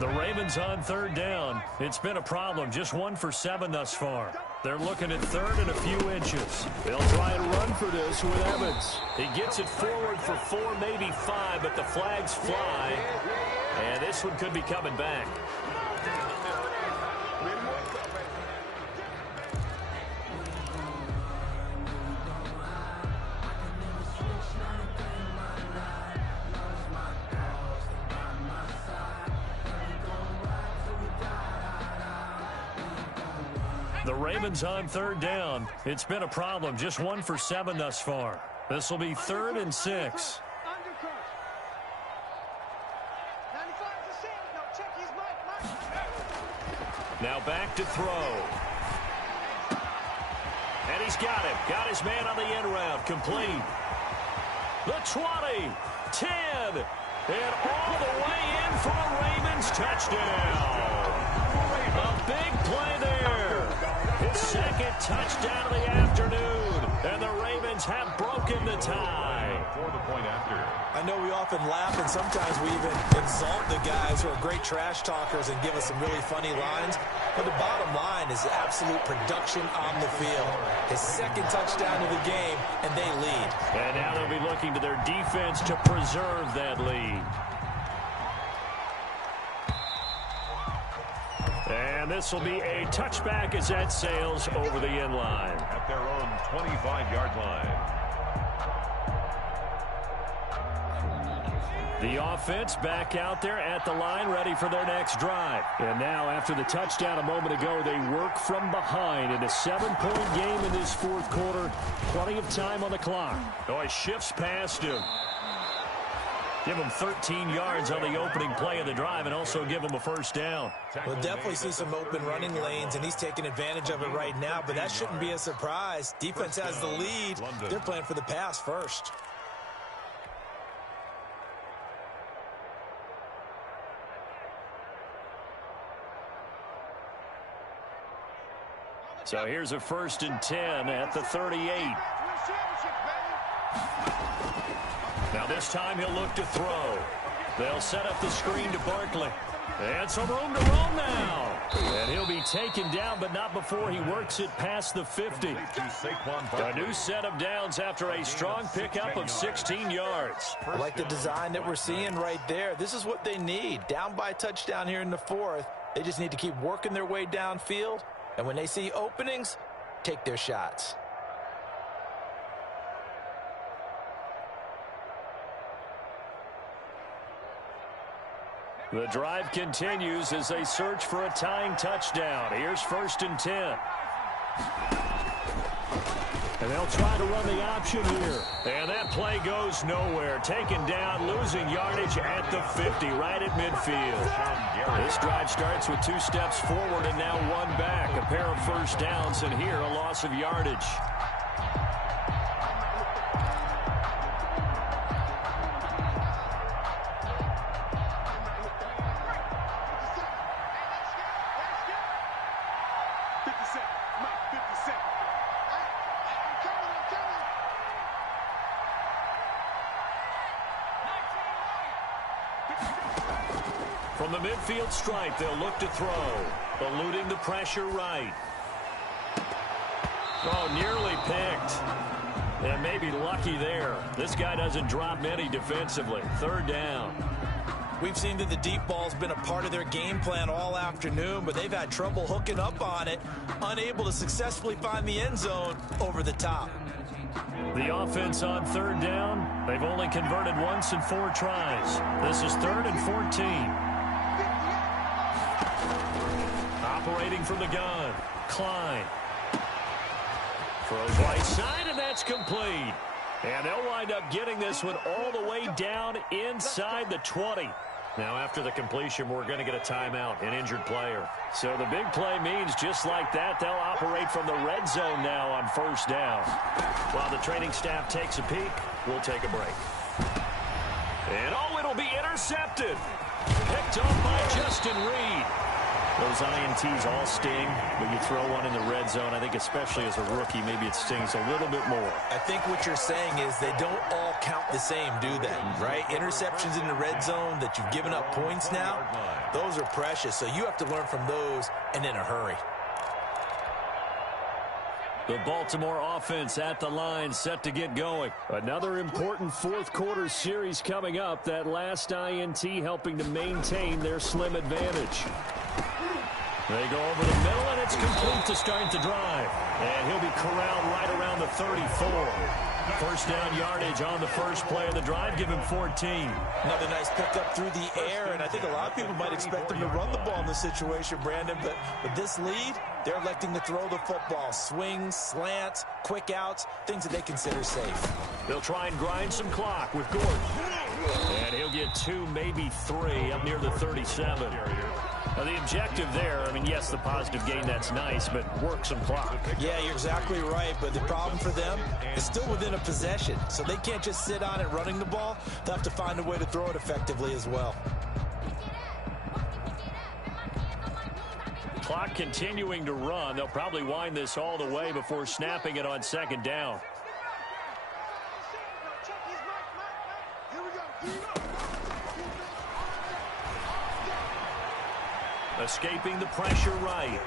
The Ravens on third down. It's been a problem. Just 1 for 7 thus far. They're looking at third and a few inches. They'll try and run for this with Evans. He gets it forward for 4, maybe 5, but the flags fly. And this one could be coming back. The Ravens on third down. It's been a problem. Just 1 for 7 thus far. This will be 3rd and 6. Now back to throw. And he's got him. Got his man on the end route. Complete. The 20, 10, and all the way in for a Ravens touchdown. A big play there. His 2nd touchdown of the afternoon. And the Ravens have broken the tie. For the point after. I know we often laugh, and sometimes we even exalt the guys who are great trash talkers and give us some really funny lines. But the bottom line is absolute production on the field. His 2nd touchdown of the game, and they lead. And now they'll be looking to their defense to preserve that lead. And this will be a touchback as that sails over the end line. At their own 25-yard line. The offense back out there at the line, ready for their next drive. And now, after the touchdown a moment ago, they work from behind in a 7-point game in this 4th quarter. Plenty of time on the clock. Oh, he shifts past him. Give him 13 yards on the opening play of the drive and also give him a first down. We'll definitely see some open running lanes, and he's taking advantage of it right now, but that shouldn't be a surprise. Defense has the lead. They're playing for the pass first. So here's a 1st and 10 at the 38. Now this time he'll look to throw. They'll set up the screen to Barkley. And some room to roam now. And he'll be taken down, but not before he works it past the 50. A new set of downs after a strong pickup of 16 yards. I like the design that we're seeing right there. This is what they need. Down by a touchdown here in the 4th. They just need to keep working their way downfield. And when they see openings, take their shots. The drive continues as they search for a tying touchdown. Here's 1st and 10. And they'll try to run the option here. And that play goes nowhere. Taken down, losing yardage at the 50, right at midfield. This drive starts with 2 steps forward and now 1 back. A pair of first downs, and here a loss of yardage. From the midfield stripe, they'll look to throw. Eluding the pressure right. Oh, nearly picked. And maybe lucky there. This guy doesn't drop many defensively. Third down. We've seen that the deep ball's been a part of their game plan all afternoon, but they've had trouble hooking up on it, unable to successfully find the end zone over the top. The offense on third down, they've only converted once in 4 tries. This is 3rd and 14. Operating from the gun, Klein. Throws right side, and that's complete. And they'll wind up getting this one all the way down inside the 20. Now, after the completion, we're going to get a timeout, an injured player. So the big play means just like that, they'll operate from the red zone now on first down. While the training staff takes a peek, we'll take a break. And, oh, it'll be intercepted. Picked up by Justin Reed. Those INTs all sting, but you throw one in the red zone, I think especially as a rookie, maybe it stings a little bit more. I think what you're saying is they don't all count the same, do they? Right? Interceptions in the red zone that you've given up points now, those are precious. So you have to learn from those and in a hurry. The Baltimore offense at the line, set to get going. Another important fourth quarter series coming up. That last INT helping to maintain their slim advantage. They go over the middle, and it's complete to start the drive. And he'll be corralled right around the 34. First down yardage on the first play of the drive. Give him 14. Another nice pickup through the air, and I think a lot of people might expect him to run the ball in this situation, Brandon. But with this lead, they're electing to throw the football. Swings, slants, quick outs, things that they consider safe. They'll try and grind some clock with Gordon. And he'll get 2, maybe 3 up near the 37. Now, the objective there, I mean, yes, the positive gain, that's nice, but work some clock. Yeah, you're exactly right, but the problem for them is still within a possession, so they can't just sit on it running the ball. They'll have to find a way to throw it effectively as well. Clock continuing to run. They'll probably wind this all the way before snapping it on second down. Escaping the pressure right.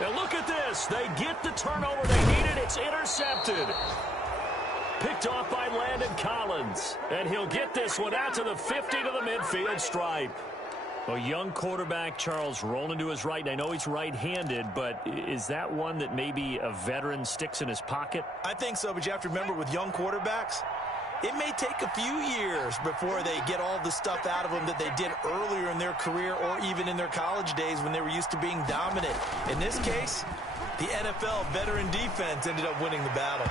Now look at this. They get the turnover they needed. It's intercepted. Picked off by Landon Collins. And he'll get this one out to the 50 to the midfield stripe. A young quarterback, Charles, rolling to his right. I know he's right-handed, but is that one that maybe a veteran sticks in his pocket? I think so, but you have to remember with young quarterbacks, it may take a few years before they get all the stuff out of them that they did earlier in their career or even in their college days when they were used to being dominant. In this case, the NFL veteran defense ended up winning the battle.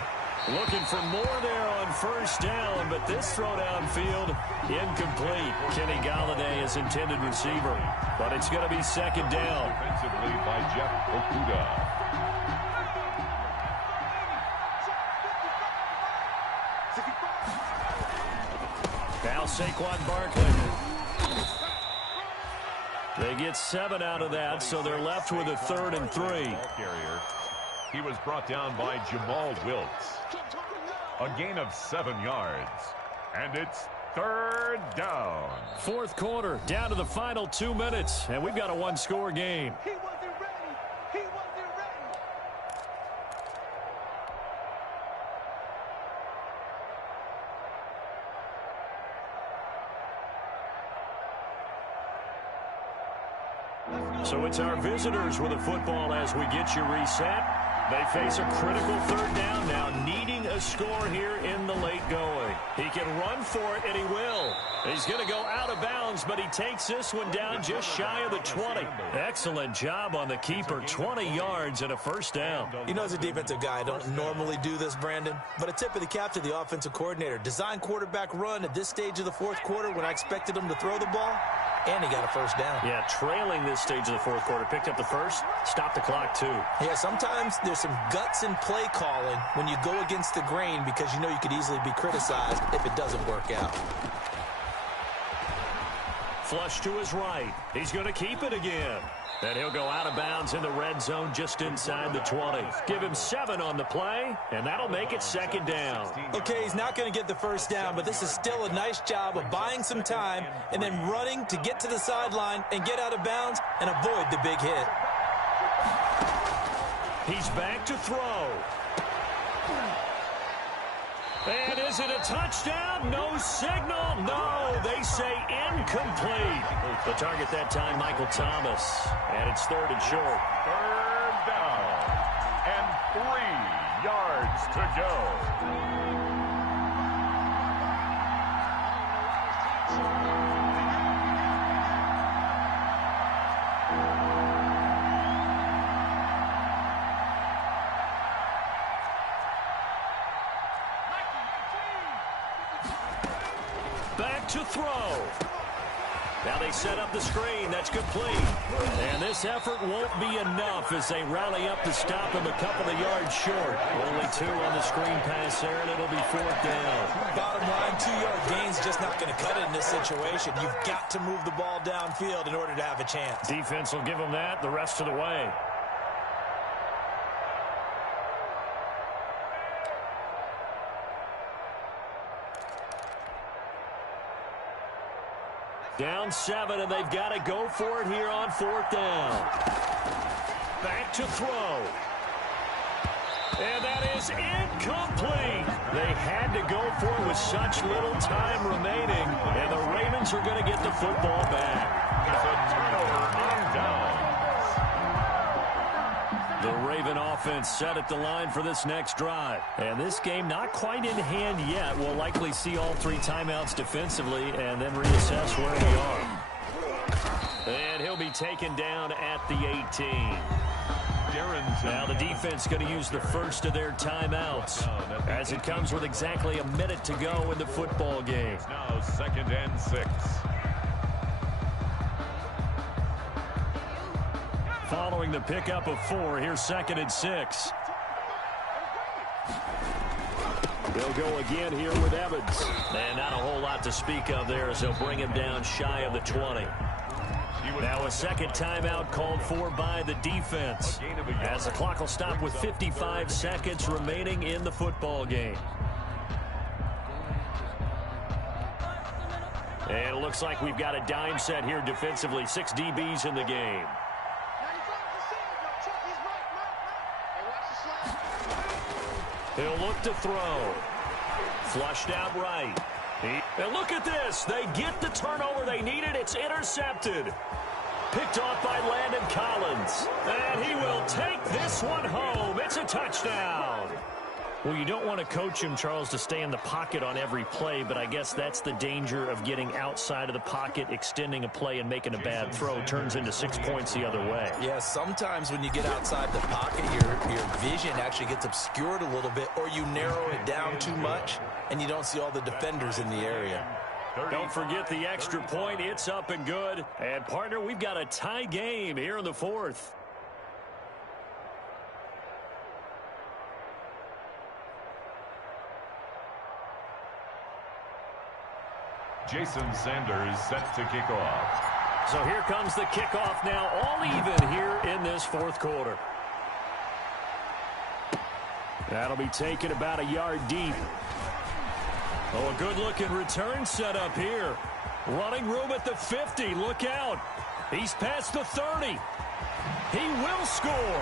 Looking for more there on first down, but this throw downfield incomplete. Kenny Galladay is intended receiver, but it's going to be second down. Defensively by Jeff Okudah. Now Saquon Barkley. They get 7 out of that, so they're left with a 3rd and 3. He was brought down by Jamal Wiltz. A gain of 7 yards. And it's 3rd down. Fourth quarter, down to the final 2 minutes, and we've got a 1-score game. He wasn't ready. He wasn't ready. So it's our visitors with a football as we get you reset. They face a critical 3rd down now, needing a score here in the late going. He can run for it, and he will. He's going to go out of bounds, but he takes this one down just shy of the 20. Excellent job on the keeper, 20 yards and a 1st down. You know, as a defensive guy, I don't normally do this, Brandon, but a tip of the cap to the offensive coordinator. Design quarterback run at this stage of the fourth quarter when I expected him to throw the ball, and he got a 1st down. Yeah, trailing this stage of the fourth quarter. Picked up the 1st, stopped the clock too. Yeah, sometimes there's some guts in play calling when you go against the grain because you know you could easily be criticized if it doesn't work out. Flush to his right. He's going to keep it again. And he'll go out of bounds in the red zone just inside the 20. Give him 7 on the play, and that'll make it second down. Okay, he's not going to get the first down, but this is still a nice job of buying some time and then running to get to the sideline and get out of bounds and avoid the big hit. He's back to throw. And is it a touchdown? No signal. No, they say incomplete. The target that time, Michael Thomas. And it's 3rd and short. 3rd down and 3 yards to go. Back to throw. Now they set up the screen. That's complete. And this effort won't be enough as they rally up to stop him a couple of yards short. Only 2 on the screen pass there, and it'll be 4th down. Bottom line, 2-yard gain's just not going to cut it in this situation. You've got to move the ball downfield in order to have a chance. Defense will give them that the rest of the way. Down 7, and they've got to go for it here on 4th down. Back to throw. And that is incomplete. They had to go for it with such little time remaining, and the Ravens are going to get the football back. It's a turnover on downs. The Raven offense set at the line for this next drive. And this game not quite in hand yet. We'll likely see all 3 timeouts defensively and then reassess where we are. And he'll be taken down at the 18. Now the defense going to use the first of their timeouts as it comes with exactly a minute to go in the football game. Now 2nd and 6. Following the pickup of 4, here's 2nd and 6. They'll go again here with Evans. And not a whole lot to speak of there as they'll bring him down shy of the 20. Now a second timeout called for by the defense as the clock will stop with 55 seconds remaining in the football game. And it looks like we've got a dime set here defensively. 6 DBs in the game. He'll look to throw. Flushed out right. And look at this. They get the turnover they needed. It's intercepted. Picked off by Landon Collins. And he will take this one home. It's a touchdown. Well, you don't want to coach him, Charles, to stay in the pocket on every play, but I guess that's the danger of getting outside of the pocket, extending a play, and making a bad throw. Turns into 6 points the other way. Yeah, sometimes when you get outside the pocket, your vision actually gets obscured a little bit, or you narrow it down too much, and you don't see all the defenders in the area. Don't forget the extra point. It's up and good. And, partner, we've got a tie game here in the 4th. Jason Sanders set to kick off. So here comes the kickoff now, all even here in this 4th quarter. That'll be taken about a yard deep. Oh, a good-looking return set up here. Running room at the 50. Look out. He's past the 30. He will score.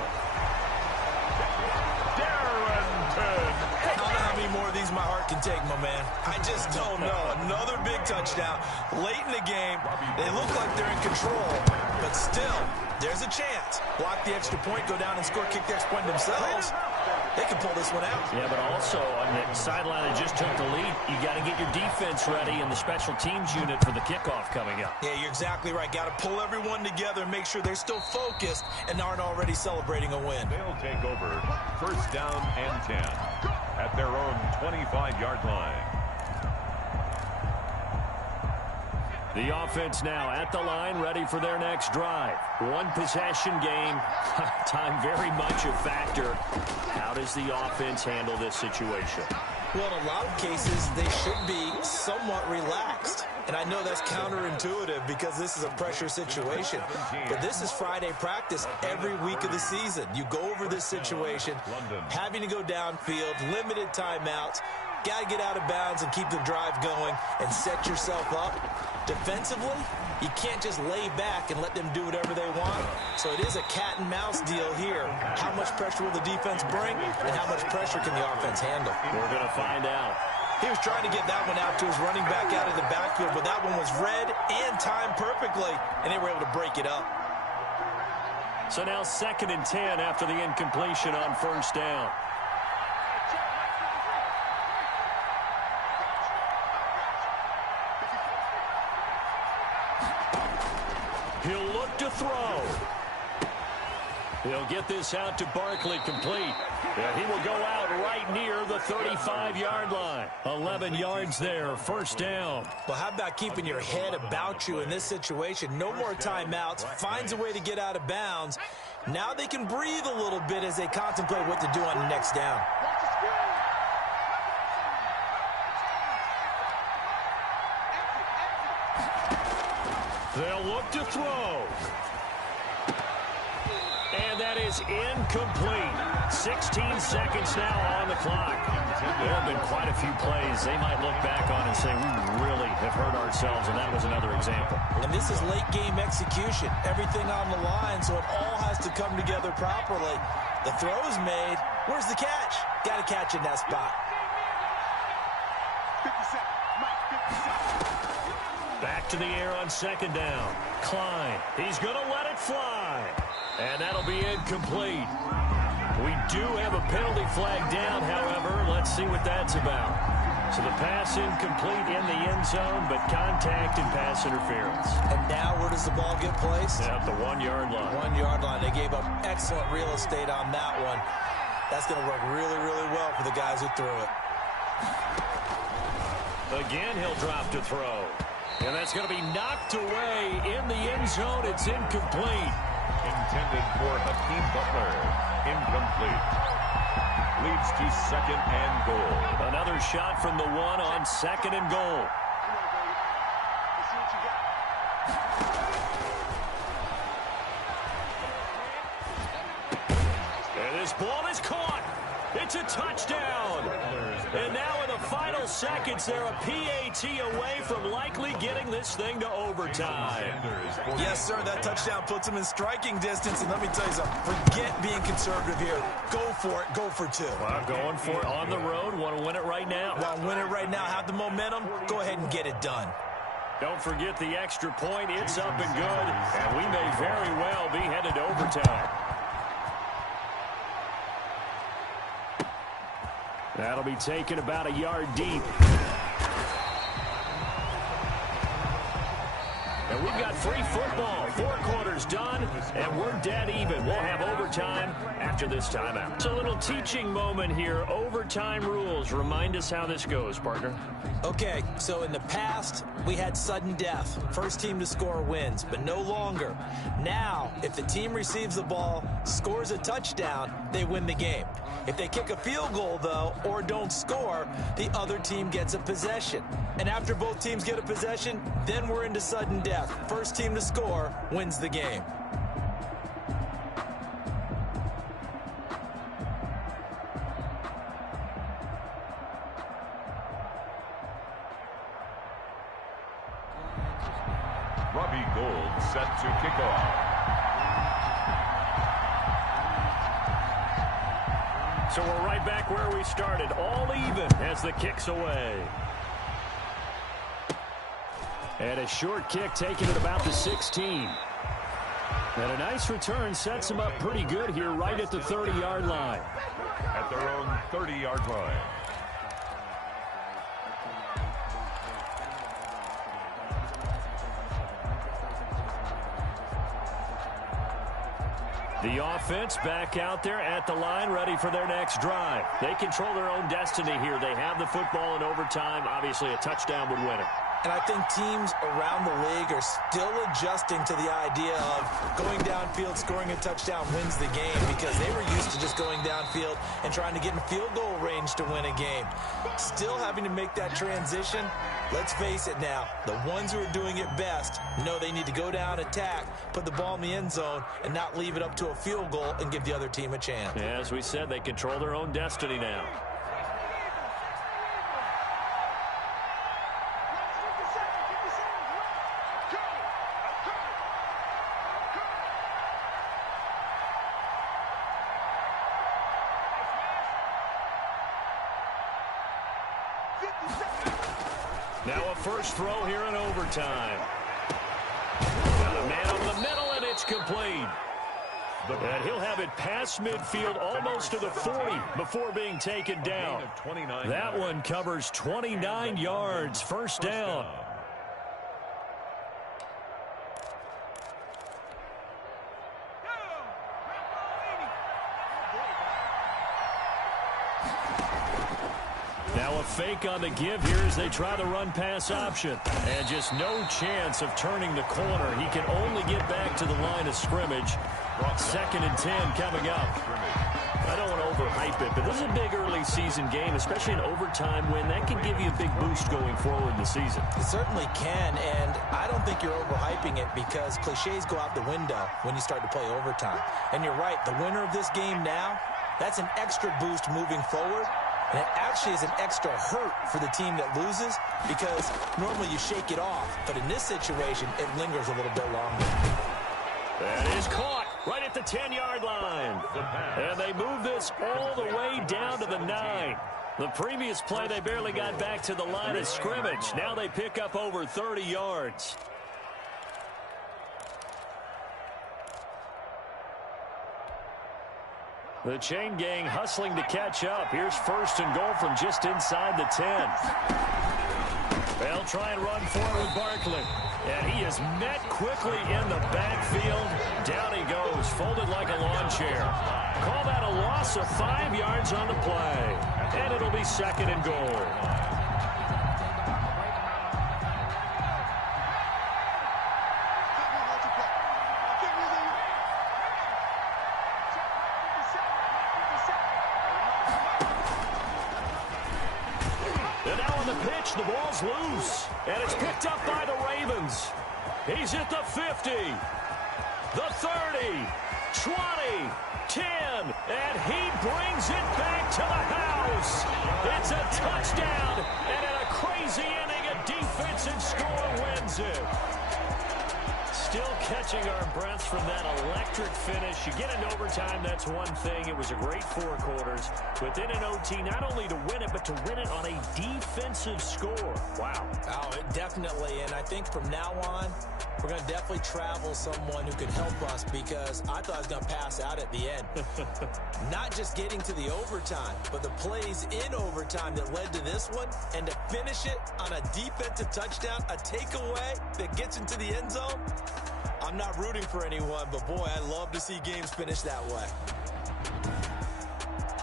I don't know how many more of these my heart can take, my man. I just don't know. Another big touchdown. Late in the game, they look like they're in control, but still, there's a chance. Block the extra point, go down and score, kick the extra point themselves. They can pull this one out. Yeah, but also on the sideline that just took the lead, you got to get your defense ready in the special teams unit for the kickoff coming up. Yeah, you're exactly right. Got to pull everyone together and make sure they're still focused and aren't already celebrating a win. They'll take over 1st down and 10 at their own 25-yard line. The offense now at the line, ready for their next drive. One possession game. Time very much a factor. How does the offense handle this situation? Well, in a lot of cases, they should be somewhat relaxed. And I know that's counterintuitive because this is a pressure situation. But this is Friday practice every week of the season. You go over this situation, having to go downfield, limited timeouts, got to get out of bounds and keep the drive going and set yourself up. Defensively, you can't just lay back and let them do whatever they want. So it is a cat and mouse deal here. How much pressure will the defense bring and how much pressure can the offense handle? We're going to find out. He was trying to get that one out to his running back out of the backfield, but that one was read and timed perfectly, and they were able to break it up. So now 2nd and 10 after the incompletion on first down. He'll look to throw. He'll get this out to Barkley, complete. Yeah, he will go out right near the 35-yard line. 11 yards there, first down. Well, how about keeping your head about you in this situation? No more timeouts. Finds a way to get out of bounds. Now they can breathe a little bit as they contemplate what to do on the next down. They'll look to throw. And that is incomplete. 16 seconds now on the clock. There have been quite a few plays they might look back on and say, we really have hurt ourselves, and that was another example. And this is late-game execution. Everything on the line, so it all has to come together properly. The throw's made. Where's the catch? Got to catch in that spot. Back to the air on 2nd down. Klein, he's going to let it fly. And that'll be incomplete. We do have a penalty flag down, however. Let's see what that's about. So the pass incomplete in the end zone, but contact and pass interference. And now where does the ball get placed? At the 1-yard line. 1-yard line. They gave up excellent real estate on that one. That's going to work really, really well for the guys who threw it. Again, he'll drop to throw. And that's going to be knocked away in the end zone. It's incomplete. Intended for Hakeem Butler. Incomplete. Leads to 2nd and goal. Another shot from the 1 on 2nd and goal. And this ball is caught. It's a touchdown. And now in the final seconds, they're a PAT away from likely getting this thing to overtime. Yes, sir, that touchdown puts them in striking distance. And let me tell you something, forget being conservative here. Go for it, go for 2. Well, going for it on the road. Want to win it right now? Want to win it right now, have the momentum, go ahead and get it done. Don't forget the extra point. It's up and good. And we may very well be headed to overtime. That'll be taken about a yard deep. And we've got free football. 4 quarters done, and we're dead even. We'll have overtime after this timeout. It's a little teaching moment here. Overtime rules. Remind us how this goes, partner. Okay, so in the past, we had sudden death. First team to score wins, but no longer. Now, if the team receives the ball, scores a touchdown, they win the game. If they kick a field goal, though, or don't score, the other team gets a possession. And after both teams get a possession, then we're into sudden death. First team to score wins the game. Robbie Gould set to kick off. So we're right back where we started, all even as the kick's away. And a short kick taken at about the 16. And a nice return sets them up pretty good here right at the 30-yard line. At their own 30-yard line. The offense back out there at the line, ready for their next drive. They control their own destiny here. They have the football in overtime. Obviously, a touchdown would win it. And I think teams around the league are still adjusting to the idea of going downfield, scoring a touchdown wins the game, because they were used to just going downfield and trying to get in field goal range to win a game. Still having to make that transition. Let's face it now, the ones who are doing it best know they need to go down, attack, put the ball in the end zone, and not leave it up to a field goal and give the other team a chance. Yeah, as we said, they control their own destiny now. Now a first throw here in overtime. Got a man over the middle, and it's complete. And he'll have it past midfield almost to the 40 before being taken down. That one covers 29 yards. First down. Now a fake on the give here as they try the run-pass option. And just no chance of turning the corner. He can only get back to the line of scrimmage. 2nd and 10 coming up. I don't want to overhype it, but this is a big early season game, especially an overtime win. That can give you a big boost going forward in the season. It certainly can, and I don't think you're overhyping it because cliches go out the window when you start to play overtime. And you're right, the winner of this game now, that's an extra boost moving forward. And it actually is an extra hurt for the team that loses because normally you shake it off. But in this situation, it lingers a little bit longer. That is caught right at the 10-yard line. And they move this all the way down to the 9. The previous play, they barely got back to the line of scrimmage. Now they pick up over 30 yards. The chain gang hustling to catch up. Here's 1st and goal from just inside the 10. They'll try and run forward with Barkley. And he is met quickly in the backfield. Down he goes, folded like a lawn chair. Call that a loss of 5 yards on the play. And it'll be 2nd and goal. The ball's loose, and it's picked up by the Ravens. He's at the 50, the 30, 20, 10, and he brings it back to the house. It's a touchdown, and in a crazy inning, a defensive score wins it. Still catching our breaths from that electric finish. You get into overtime, that's one thing. It was a great 4 quarters. But then in OT, not only to win it, but to win it on a defensive score. Wow. Oh, definitely. And I think from now on, we're going to definitely travel someone who could help us because I thought I was going to pass out at the end. Not just getting to the overtime, but the plays in overtime that led to this one. And to finish it on a defensive touchdown, a takeaway that gets into the end zone. I'm not rooting for anyone, but boy, I love to see games finish that way.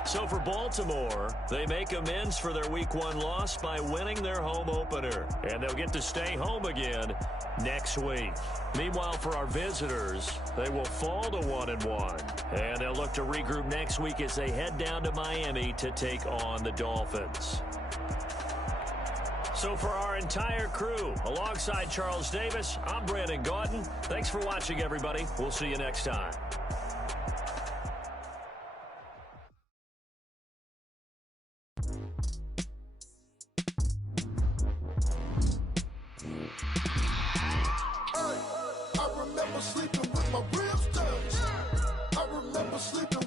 So for Baltimore, they make amends for their Week 1 loss by winning their home opener. And they'll get to stay home again next week. Meanwhile, for our visitors, they will fall to 1-1. And they'll look to regroup next week as they head down to Miami to take on the Dolphins. So for our entire crew, alongside Charles Davis, I'm Brandon Gaudin. Thanks for watching, everybody. We'll see you next time. I remember sleeping with my ribs touched. I remember sleeping